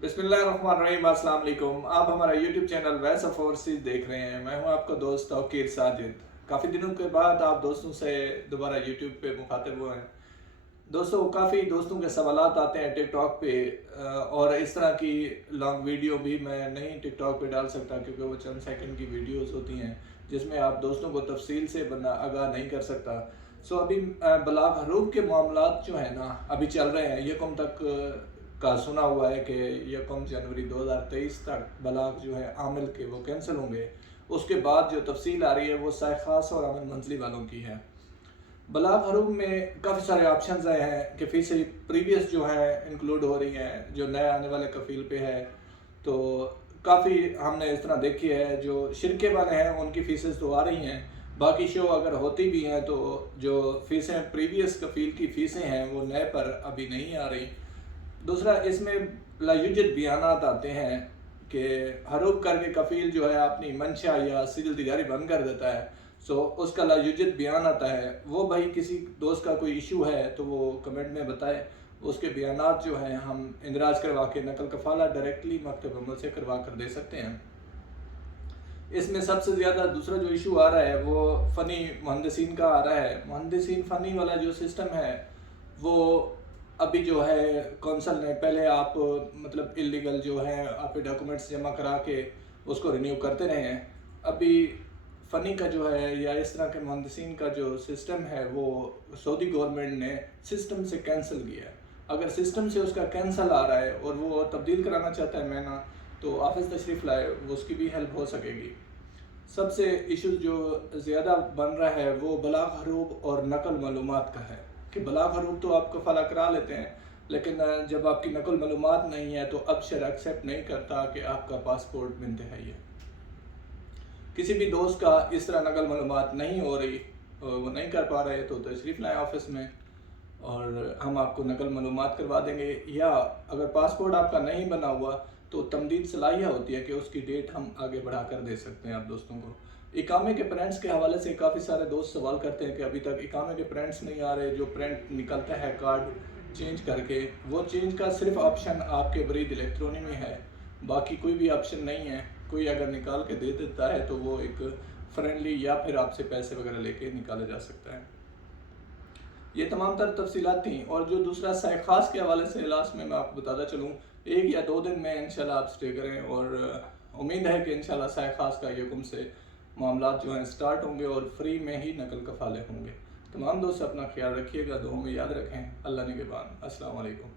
बिस्मिल्लाहिर्रहमानिर्रहीम। अस्सलाम वालेकुम। आप हमारा YouTube channel voice of overseas देख रहे हैं। मैं हूं आपका दोस्त तौकीर साजिद। काफ़ी दिनों के बाद आप दोस्तों से दोबारा यूट्यूब पे मुखातिब हुए हैं। दोस्तों, काफ़ी दोस्तों के सवालात आते हैं टिकटॉक पे, और इस तरह की लॉन्ग वीडियो भी मैं नहीं टिकटॉक पे डाल सकता क्योंकि वो चंद सेकंड की वीडियोस होती हैं जिसमें आप दोस्तों को तफसील से बंदा आगाह नहीं कर सकता। अभी बलाग हरूब के मामलात जो है ना अभी चल रहे हैं। यकम तक का सुना हुआ है कि 1 जनवरी 2023 तक बलाग जो है आमिल के वो कैंसिल होंगे। उसके बाद जो तफसील आ रही है वो साय खास और आमिल मंजली वालों की है। बलाग हरूब में काफ़ी सारे ऑप्शंस आए हैं कि फीसें प्रीवियस जो है इंक्लूड हो रही हैं जो नए आने वाले कफील पे है। तो काफ़ी हमने इस तरह देखी है जो शिरके वाले हैं उनकी फीसें तो आ रही हैं, बाकी शो अगर होती भी हैं तो जो फीसें प्रीवियस कफील की फीसें हैं वो नए पर अभी नहीं आ रही। दूसरा, इसमें लायुजद बयानात आते हैं कि हरूब करके कफील जो है अपनी मंशा या सिजल दिगारी बंद कर देता है। उसका लायुजद बयान आता है। वो भाई किसी दोस्त का कोई इशू है तो वो कमेंट में बताए। उसके बयानात जो हैं हम इंदराज करवा के नकल कफाला डायरेक्टली मकतब अमल से करवा कर दे सकते हैं। इसमें सबसे ज़्यादा दूसरा जो इशू आ रहा है वो फ़नी मुहंदिसीन का आ रहा है। मुहंदिसीन फ़नी वाला जो सिस्टम है वो अभी जो है कौंसल ने पहले आप मतलब इलीगल जो है आप डॉक्यूमेंट्स जमा करा के उसको रिन्यू करते रहे हैं। अभी फ़नी का जो है या इस तरह के मुहंदिसीन का जो सिस्टम है वो सऊदी गवर्नमेंट ने सिस्टम से कैंसिल किया है। अगर सिस्टम से उसका कैंसिल आ रहा है और वो तब्दील कराना चाहता है मैना, तो ऑफिस तशरीफ़ लाए, वो उसकी भी हेल्प हो सकेगी। सबसे इशू जो ज़्यादा बन रहा है वो बलाग हरूब और नकल मालूमात का है कि बलाग हरूब तो आप कफाला करा लेते हैं, लेकिन जब आपकी नकल मालूमात नहीं है तो अबशर एक्सेप्ट नहीं करता कि आपका पासपोर्ट इंतहाई है। किसी भी दोस्त का इस तरह नकल मालूमात नहीं हो रही, वो नहीं कर पा रहे, तो तशरीफ़ लाएँ ऑफिस में और हम आपको नकल मालूमात करवा देंगे। या अगर पासपोर्ट आपका नहीं बना हुआ तो तमदीद सलाहिया होती है कि उसकी डेट हम आगे बढ़ा कर दे सकते हैं आप दोस्तों को। इकामे के प्रिंट्स के हवाले से काफ़ी सारे दोस्त सवाल करते हैं कि अभी तक इकामे के प्रिंट्स नहीं आ रहे। जो प्रिंट निकलता है कार्ड चेंज करके, वो चेंज का सिर्फ ऑप्शन आपके बरीद इलेक्ट्रॉनिक में है, बाकी कोई भी ऑप्शन नहीं है। कोई अगर निकाल के दे देता है तो वो एक फ्रेंडली या फिर आपसे पैसे वगैरह लेके निकाला जा सकता है। ये तमाम तर तफसीलात थी। और जो दूसरा साय खास के हवाले से लास्ट में मैं आपको बताता चलूँ, 1 या 2 दिन में इंशाल्लाह आप स्टे करें और उम्मीद है कि इंशाल्लाह साय खास का यकुम से मामलात जो हैं स्टार्ट होंगे और फ्री में ही नकल कफाले होंगे। तमाम दोस्त अपना ख्याल रखिएगा, दुआ में याद रखें। अल्लाह निगहबान। अस्सलाम वालेकुम।